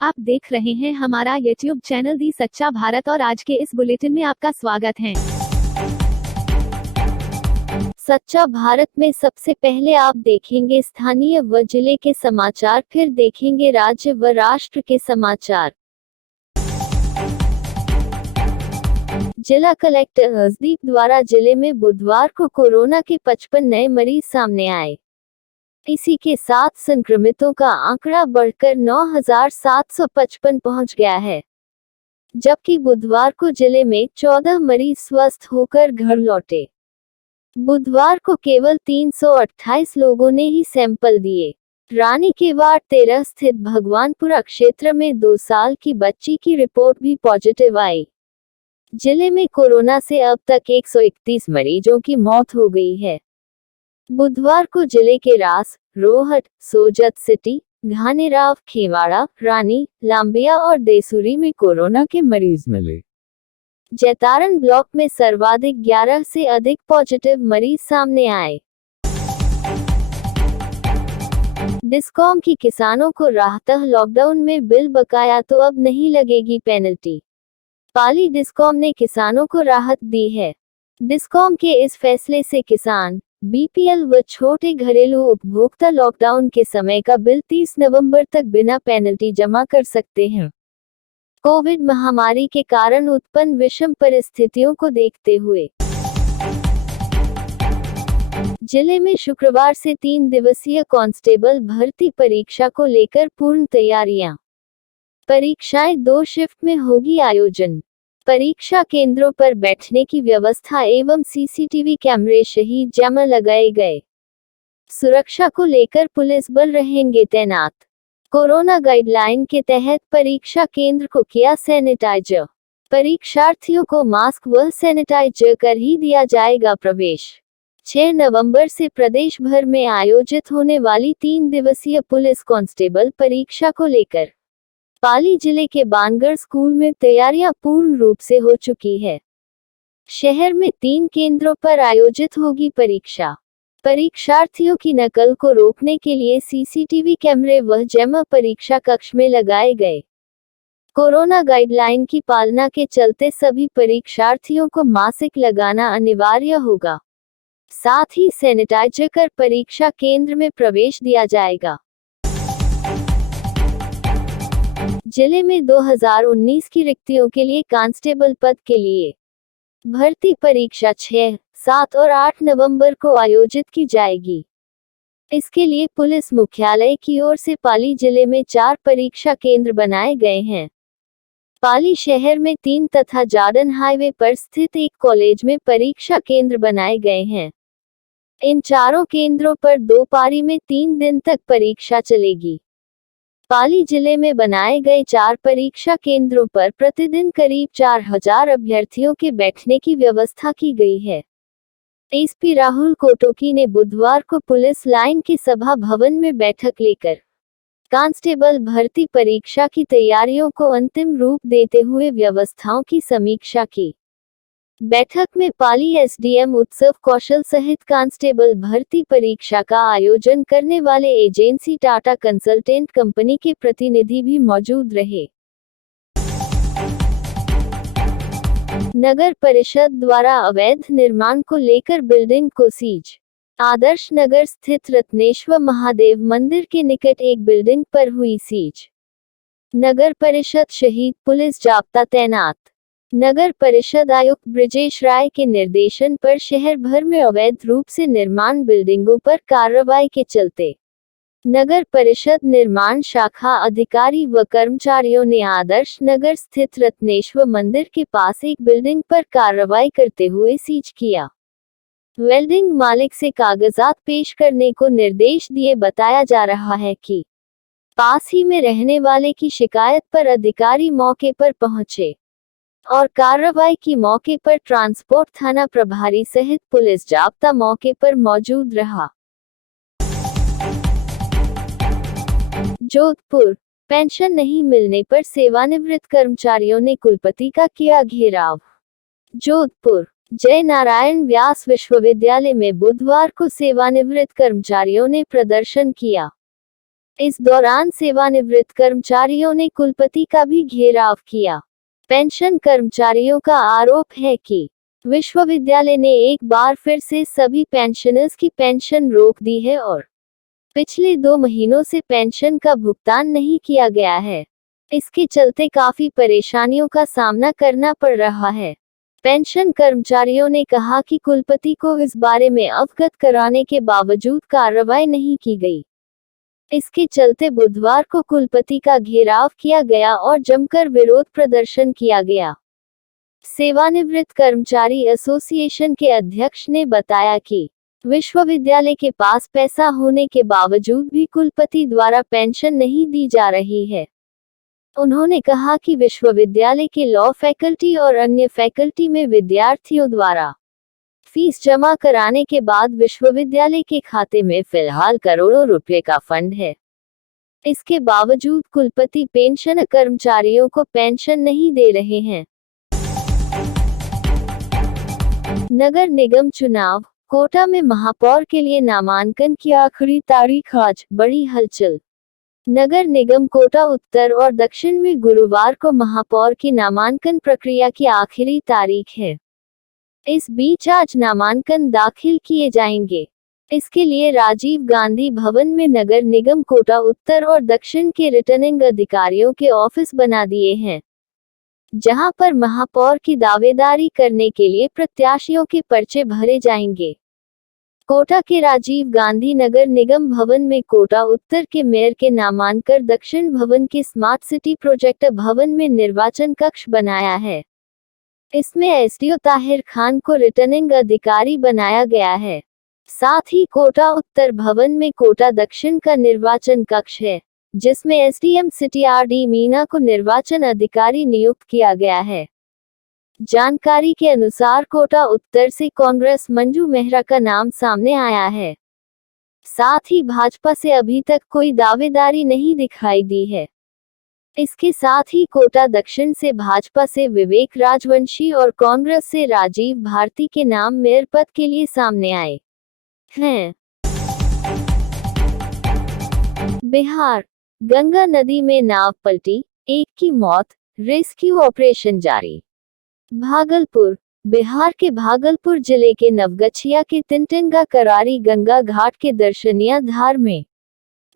आप देख रहे हैं हमारा YouTube चैनल दी सच्चा भारत और आज के इस बुलेटिन में आपका स्वागत है। सच्चा भारत में सबसे पहले आप देखेंगे स्थानीय व जिले के समाचार, फिर देखेंगे राज्य व राष्ट्र के समाचार। जिला कलेक्टर हरदीप द्वारा जिले में बुधवार को कोरोना के 55 नए मरीज सामने आए। इसी के साथ संक्रमितों का आंकड़ा बढ़कर 9,755 पहुंच गया है, जबकि बुधवार को जिले में 14 मरीज स्वस्थ होकर घर लौटे। बुधवार को केवल 328 लोगों ने ही सैंपल दिए। रानी के वार्ड 13 स्थित भगवानपुरा क्षेत्र में 2 साल की बच्ची की रिपोर्ट भी पॉजिटिव आई। जिले में कोरोना से अब तक 131 मरीजों की मौत हो गई है। बुधवार को जिले के रास, रोहट, सोजत सिटी, घानेराव, खेवाड़ा, रानी, लांबिया और देसूरी में कोरोना के मरीज मिले। जैतारण ब्लॉक में सर्वाधिक 11 से अधिक पॉजिटिव मरीज सामने आए। डिस्कॉम की किसानों को राहत, लॉकडाउन में बिल बकाया तो अब नहीं लगेगी पेनल्टी। पाली डिस्कॉम ने किसानों को राहत दी है। डिस्कॉम के इस फैसले से किसान, बीपीएल व छोटे घरेलू उपभोक्ता लॉकडाउन के समय का बिल 30 नवंबर तक बिना पेनल्टी जमा कर सकते हैं। कोविड महामारी के कारण उत्पन्न विषम परिस्थितियों को देखते हुए जिले में शुक्रवार से 3 दिवसीय कांस्टेबल भर्ती परीक्षा को लेकर पूर्ण तैयारियां। परीक्षाएं 2 शिफ्ट में होगी आयोजन। परीक्षा केंद्रों पर बैठने की व्यवस्था एवं सीसीटीवी कैमरे शहीद जमा लगाए गए। सुरक्षा को लेकर पुलिस बल रहेंगे तैनात। कोरोना गाइडलाइन के तहत परीक्षा केंद्र को किया सैनिटाइजर। परीक्षार्थियों को मास्क व सैनिटाइजर कर ही दिया जाएगा प्रवेश। 6 नवंबर से प्रदेश भर में आयोजित होने वाली 3 दिवसीय पुलिस कांस्टेबल परीक्षा को लेकर पाली जिले के बानगढ़ स्कूल में तैयारियां पूर्ण रूप से हो चुकी है। शहर में 3 केंद्रों पर आयोजित होगी परीक्षा। परीक्षार्थियों की नकल को रोकने के लिए सीसीटीवी कैमरे व जैमर परीक्षा कक्ष में लगाए गए। कोरोना गाइडलाइन की पालना के चलते सभी परीक्षार्थियों को मास्क लगाना अनिवार्य होगा। साथ ही सैनिटाइजर कर परीक्षा केंद्र में प्रवेश दिया जाएगा। जिले में 2019 की रिक्तियों के लिए कांस्टेबल पद के लिए भर्ती परीक्षा 6, 7 और 8 नवंबर को आयोजित की जाएगी। इसके लिए पुलिस मुख्यालय की ओर से पाली जिले में 4 परीक्षा केंद्र बनाए गए हैं। पाली शहर में 3 तथा जार्डन हाईवे पर स्थित एक कॉलेज में परीक्षा केंद्र बनाए गए हैं। इन चारों केंद्रों पर 2 पारी में 3 दिन तक परीक्षा चलेगी। पाली जिले में बनाए गए 4 परीक्षा केंद्रों पर प्रतिदिन करीब 4,000 अभ्यर्थियों के बैठने की व्यवस्था की गई है। एसपी राहुल कोटोकी ने बुधवार को पुलिस लाइन के सभा भवन में बैठक लेकर कांस्टेबल भर्ती परीक्षा की तैयारियों को अंतिम रूप देते हुए व्यवस्थाओं की समीक्षा की। बैठक में पाली एसडीएम उत्सव कौशल सहित कांस्टेबल भर्ती परीक्षा का आयोजन करने वाले एजेंसी टाटा कंसल्टेंट कंपनी के प्रतिनिधि भी मौजूद रहे। नगर परिषद द्वारा अवैध निर्माण को लेकर बिल्डिंग को सीज। आदर्श नगर स्थित रत्नेश्वर महादेव मंदिर के निकट एक बिल्डिंग पर हुई सीज। नगर परिषद शहीद पुलिस जाब्ता तैनात। नगर परिषद आयुक्त ब्रिजेश राय के निर्देशन पर शहर भर में अवैध रूप से निर्माण बिल्डिंगों पर कार्रवाई के चलते नगर परिषद निर्माण शाखा अधिकारी व कर्मचारियों ने आदर्श नगर स्थित रत्नेश्वर मंदिर के पास एक बिल्डिंग पर कार्रवाई करते हुए सीज किया। वेल्डिंग मालिक से कागजात पेश करने को निर्देश दिए। बताया जा रहा है कि पास ही में रहने वाले की शिकायत पर अधिकारी मौके पर पहुंचे और कार्रवाई की। मौके पर ट्रांसपोर्ट थाना प्रभारी सहित पुलिस जाब्ता मौके पर मौजूद रहा। जोधपुर, पेंशन नहीं मिलने पर सेवानिवृत्त कर्मचारियों ने कुलपति का किया घेराव। जोधपुर, जय नारायण व्यास विश्वविद्यालय में बुधवार को सेवानिवृत्त कर्मचारियों ने प्रदर्शन किया। इस दौरान सेवानिवृत्त कर्मचारियों ने कुलपति का भी घेराव किया। पेंशन कर्मचारियों का आरोप है कि विश्वविद्यालय ने एक बार फिर से सभी पेंशनर्स की पेंशन रोक दी है और पिछले 2 महीनों से पेंशन का भुगतान नहीं किया गया है। इसके चलते काफी परेशानियों का सामना करना पड़ रहा है। पेंशन कर्मचारियों ने कहा कि कुलपति को इस बारे में अवगत कराने के बावजूद कार्रवाई नहीं की गई। इसके चलते बुधवार को कुलपति का घेराव किया गया और जमकर विरोध प्रदर्शन किया गया। सेवानिवृत्त कर्मचारी एसोसिएशन के अध्यक्ष ने बताया कि विश्वविद्यालय के पास पैसा होने के बावजूद भी कुलपति द्वारा पेंशन नहीं दी जा रही है। उन्होंने कहा कि विश्वविद्यालय के लॉ फैकल्टी और अन्य फैकल्टी में विद्यार्थियों द्वारा फीस जमा कराने के बाद विश्वविद्यालय के खाते में फिलहाल करोड़ों रुपए का फंड है। इसके बावजूद कुलपति पेंशन कर्मचारियों को पेंशन नहीं दे रहे हैं। नगर निगम चुनाव, कोटा में महापौर के लिए नामांकन की आखिरी तारीख आज, बड़ी हलचल। नगर निगम कोटा उत्तर और दक्षिण में गुरुवार को महापौर की नामांकन प्रक्रिया की आखिरी तारीख है। इस बीच आज नामांकन दाखिल किए जाएंगे। इसके लिए राजीव गांधी भवन में नगर निगम कोटा उत्तर और दक्षिण के रिटर्निंग अधिकारियों के ऑफिस बना दिए हैं, जहां पर महापौर की दावेदारी करने के लिए प्रत्याशियों के पर्चे भरे जाएंगे। कोटा के राजीव गांधी नगर निगम भवन में कोटा उत्तर के मेयर के नामांकन दक्षिण भवन के स्मार्ट सिटी प्रोजेक्ट भवन में निर्वाचन कक्ष बनाया है। इसमें एसडीओ ताहिर खान को रिटर्निंग अधिकारी बनाया गया है। साथ ही कोटा उत्तर भवन में कोटा दक्षिण का निर्वाचन कक्ष है, जिसमें एसडीएम सिटी आरडी मीना को निर्वाचन अधिकारी नियुक्त किया गया है। जानकारी के अनुसार कोटा उत्तर से कांग्रेस मंजू मेहरा का नाम सामने आया है। साथ ही भाजपा से अभी तक कोई दावेदारी नहीं दिखाई दी है। इसके साथ ही कोटा दक्षिण से भाजपा से विवेक राजवंशी और कांग्रेस से राजीव भारती के नाम मेयर पद के लिए सामने आए हैं। बिहार, गंगा नदी में नाव पलटी, एक की मौत, रेस्क्यू ऑपरेशन जारी। भागलपुर, बिहार के भागलपुर जिले के नवगछिया के तिनटिनगा करारी गंगा घाट के दर्शनीय धार में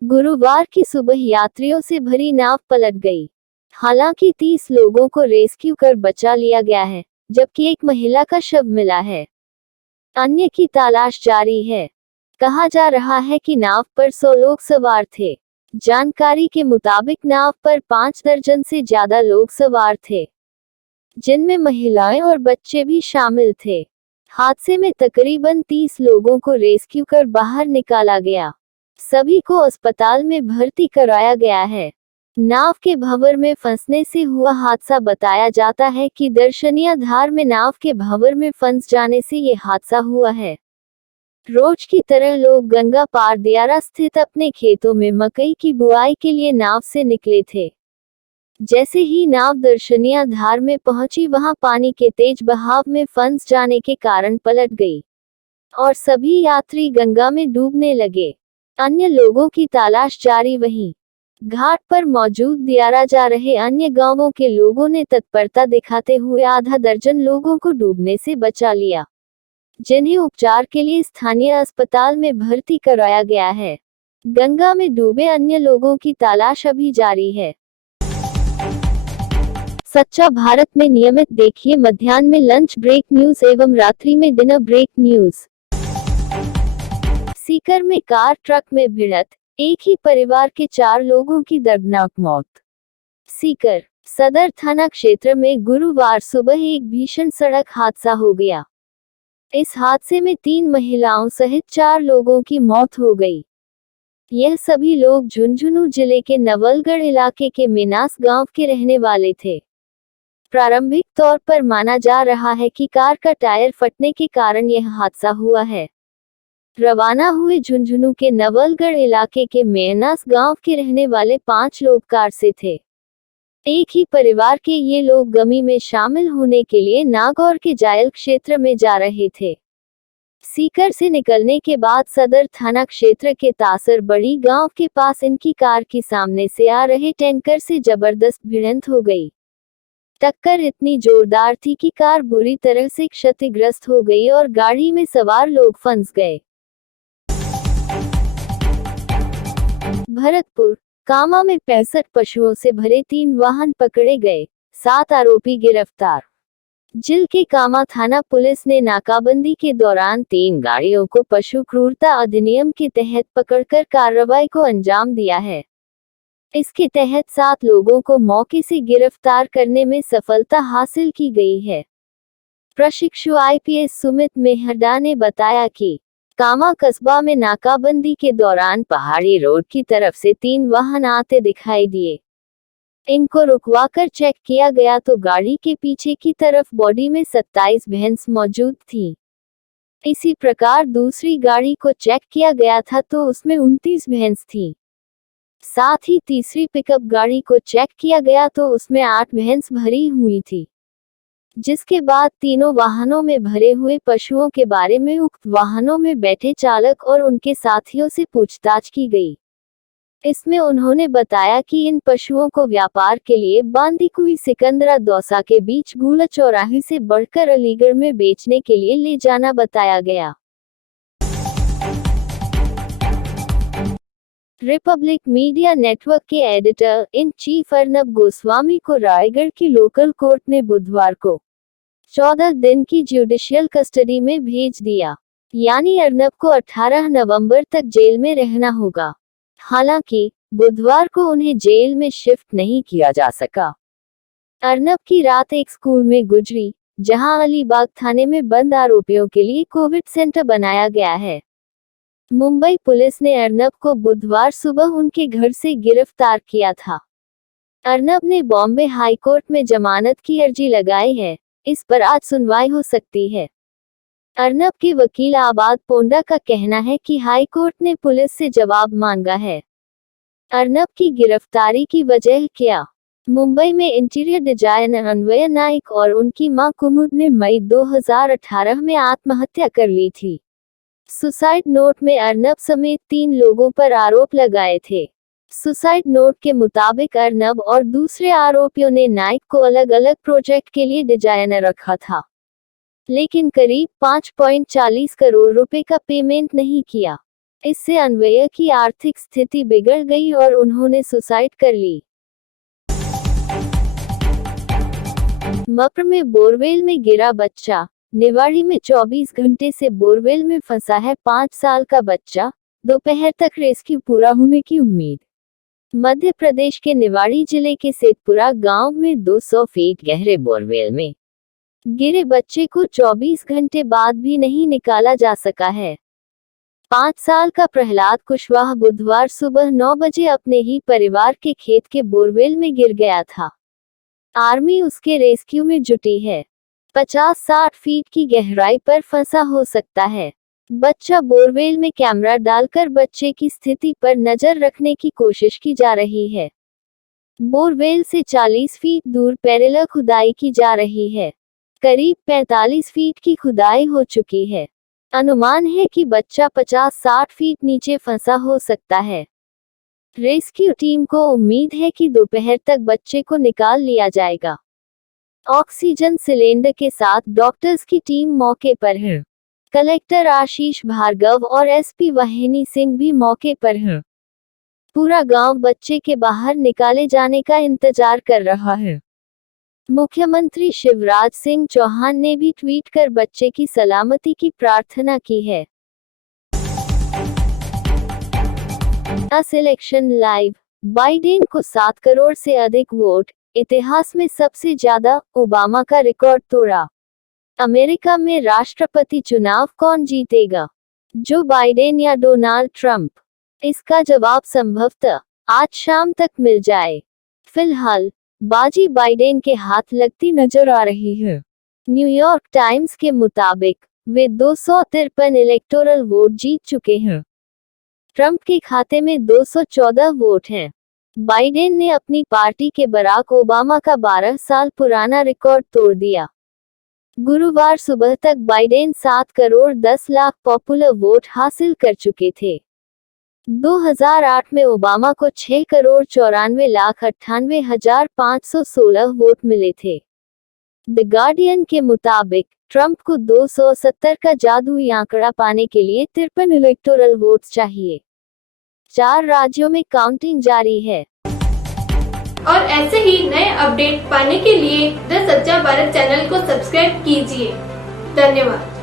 गुरुवार की सुबह यात्रियों से भरी नाव पलट गई। हालांकि 30 लोगों को रेस्क्यू कर बचा लिया गया है, जबकि एक महिला का शव मिला है। अन्य की तलाश जारी है। कहा जा रहा है कि नाव पर 100 लोग सवार थे। जानकारी के मुताबिक नाव पर 5 दर्जन से ज्यादा लोग सवार थे, जिनमें महिलाएं और बच्चे भी शामिल थे। हादसे में तकरीबन 30 लोगों को रेस्क्यू कर बाहर निकाला गया। सभी को अस्पताल में भर्ती कराया गया है। नाव के भंवर में फंसने से हुआ हादसा बताया जाता है कि दर्शनीय धार में नाव के भंवर में फंस जाने से ये हादसा हुआ है। रोज की तरह लोग गंगा पार दियारा स्थित अपने खेतों में मकई की बुआई के लिए नाव से निकले थे। जैसे ही नाव दर्शनीय धार में पहुंची, वहां पानी के तेज बहाव में फंस जाने के कारण पलट गई और सभी यात्री गंगा में डूबने लगे। अन्य लोगों की तलाश जारी। वहीं घाट पर मौजूद दियारा जा रहे अन्य गांवों के लोगों ने तत्परता दिखाते हुए आधा दर्जन लोगों को डूबने से बचा लिया, जिन्हें उपचार के लिए स्थानीय अस्पताल में भर्ती कराया गया है। गंगा में डूबे अन्य लोगों की तलाश अभी जारी है। सच्चा भारत में नियमित देखिए मध्याह्न में लंच ब्रेक न्यूज एवं रात्रि में डिनर ब्रेक न्यूज। सीकर में कार ट्रक में भिड़ंत, एक ही परिवार के 4 लोगों की दर्दनाक मौत। सीकर सदर थाना क्षेत्र में गुरुवार सुबह एक भीषण सड़क हादसा हो गया। इस हादसे में 3 महिलाओं सहित 4 लोगों की मौत हो गई। यह सभी लोग झुंझुनू जिले के नवलगढ़ इलाके के मिनास गांव के रहने वाले थे। प्रारंभिक तौर पर माना जा रहा है कि कार का टायर फटने के कारण यह हादसा हुआ है। रवाना हुए झुंझुनू के नवलगढ़ इलाके के मेनास गांव के रहने वाले 5 लोग कार से थे। एक ही परिवार के ये लोग गमी में शामिल होने के लिए नागौर के जायल क्षेत्र में जा रहे थे। सीकर से निकलने के बाद सदर थाना क्षेत्र के तासर बड़ी गांव के पास इनकी कार के सामने से आ रहे टैंकर से जबरदस्त भिड़ंत हो गई। टक्कर इतनी जोरदार थी कि कार बुरी तरह से क्षतिग्रस्त हो गई और गाड़ी में सवार लोग फंस गए। भरतपुर कामा में 65 पशुओं से भरे 3 वाहन पकड़े गए, 7 आरोपी गिरफ्तार। जिले के कामा थाना पुलिस ने नाकाबंदी के दौरान 3 गाड़ियों को पशु क्रूरता अधिनियम के तहत पकड़कर कार्रवाई को अंजाम दिया है। इसके तहत 7 लोगों को मौके से गिरफ्तार करने में सफलता हासिल की गई है। प्रशिक्षु आईपीएस सुमित मेहरडा ने बताया कि कामा कस्बा में नाकाबंदी के दौरान पहाड़ी रोड की तरफ से 3 वाहन आते दिखाई दिए। इनको रुकवाकर चेक किया गया तो गाड़ी के पीछे की तरफ बॉडी में 27 भैंस मौजूद थी। इसी प्रकार दूसरी गाड़ी को चेक किया गया था तो उसमें 29 भैंस थी। साथ ही तीसरी पिकअप गाड़ी को चेक किया गया तो उसमें 8 भैंस भरी हुई थी। जिसके बाद तीनों वाहनों में भरे हुए पशुओं के बारे में उक्त वाहनों में बैठे चालक और उनके साथियों से पूछताछ की गई। इसमें उन्होंने बताया कि इन पशुओं को व्यापार के लिए बांदीकुई सिकंदरा दौसा के बीच गूला चौराहे से बढ़कर अलीगढ़ में बेचने के लिए ले जाना बताया गया। रिपब्लिक मीडिया नेटवर्क के editor in chief Arnab Goswami को रायगढ़ की लोकल कोर्ट ने बुधवार को 14 दिन की ज्युडिशियल कस्टडी में भेज दिया। यानी अर्नब को 18 नवंबर तक जेल में रहना होगा। हालांकि बुधवार को उन्हें जेल में शिफ्ट नहीं किया जा सका। अर्नब की रात एक स्कूल में गुजरी, जहां अलीबाग थाने में बंद आरोपियों के लिए कोविड सेंटर बनाया गया है। मुंबई पुलिस ने अर्नब को बुधवार सुबह उनके घर से गिरफ्तार किया था। अर्नब ने बॉम्बे हाई कोर्ट में जमानत की अर्जी लगाई है। इस पर आज सुनवाई हो सकती है। अर्नब के वकील आबाद पोंडा का कहना है कि हाई कोर्ट ने पुलिस से जवाब मांगा है। अर्नब की गिरफ्तारी की वजह क्या? मुंबई में इंटीरियर डिजाइनर अन्वय नाइक और उनकी मां कुमुद ने मई 2018 में आत्महत्या कर ली थी। सुसाइड नोट में अर्नब समेत 3 लोगों पर आरोप लगाए थे। सुसाइड नोट के मुताबिक अर्नब और दूसरे आरोपियों ने नाइक को अलग अलग प्रोजेक्ट के लिए डिजाइनर रखा था, लेकिन करीब 5.40 करोड़ रुपए का पेमेंट नहीं किया। इससे अन्वय की आर्थिक स्थिति बिगड़ गई और उन्होंने सुसाइड कर ली। मप्र में बोरवेल में गिरा बच्चा। निवाड़ी में 24 घंटे से बोरवेल में फंसा है 5 साल का बच्चा, दोपहर तक रेस्क्यू पूरा होने की उम्मीद। मध्य प्रदेश के निवाड़ी जिले के सेतपुरा गांव में 200 फीट गहरे बोरवेल में गिरे बच्चे को 24 घंटे बाद भी नहीं निकाला जा सका है। 5 साल का प्रहलाद कुशवाहा बुधवार सुबह 9 बजे अपने ही परिवार के खेत के बोरवेल में गिर गया था। आर्मी उसके रेस्क्यू में जुटी है। 50-60 फीट की गहराई पर फंसा हो सकता है। बच्चा बोरवेल में कैमरा डालकर बच्चे की स्थिति पर नजर रखने की कोशिश की जा रही है। बोरवेल से 40 फीट दूर पैरेलल खुदाई की जा रही है। करीब 45 फीट की खुदाई हो चुकी है। अनुमान है कि बच्चा 50-60 फीट नीचे फंसा हो सकता है। रेस्क्यू टीम को उम्मीद है कि दोपहर तक बच्चे को निकाल लिया जाएगा। ऑक्सीजन सिलेंडर के साथ डॉक्टर्स की टीम मौके पर है। कलेक्टर आशीष भार्गव और एसपी वाहिनी सिंह भी मौके पर हैं। पूरा गांव बच्चे के बाहर निकाले जाने का इंतजार कर रहा है। मुख्यमंत्री शिवराज सिंह चौहान ने भी ट्वीट कर बच्चे की सलामती की प्रार्थना की है। Election live. बाइडेन को 7 करोड़ से अधिक वोट, इतिहास में सबसे ज्यादा। ओबामा का रिकॉर्ड तोड़ा। अमेरिका में राष्ट्रपति चुनाव कौन जीतेगा, जो बाइडेन या डोनाल्ड ट्रंप? इसका जवाब संभवतः आज शाम तक मिल जाए। फिलहाल बाजी बाइडेन के हाथ लगती नजर आ रही है। न्यूयॉर्क टाइम्स के मुताबिक वे 253 इलेक्टोरल वोट जीत चुके हैं। ट्रंप के खाते में 214 वोट हैं। बाइडेन ने अपनी पार्टी के बराक ओबामा का 12 साल पुराना रिकॉर्ड तोड़ दिया। गुरुवार सुबह तक Biden 7 crore 10 lakh popular vote हासिल कर चुके थे। 2008 में ओबामा को 6 करोड़ 94 लाख 98,516 वोट मिले थे। द गार्डियन के मुताबिक ट्रंप को 270 का जादुई आंकड़ा पाने के लिए 53 इलेक्टोरल वोट्स चाहिए। 4 राज्यों में काउंटिंग जारी है। और ऐसे ही नए अपडेट पाने के लिए द सच्चा भारत चैनल को सब्सक्राइब कीजिए। धन्यवाद।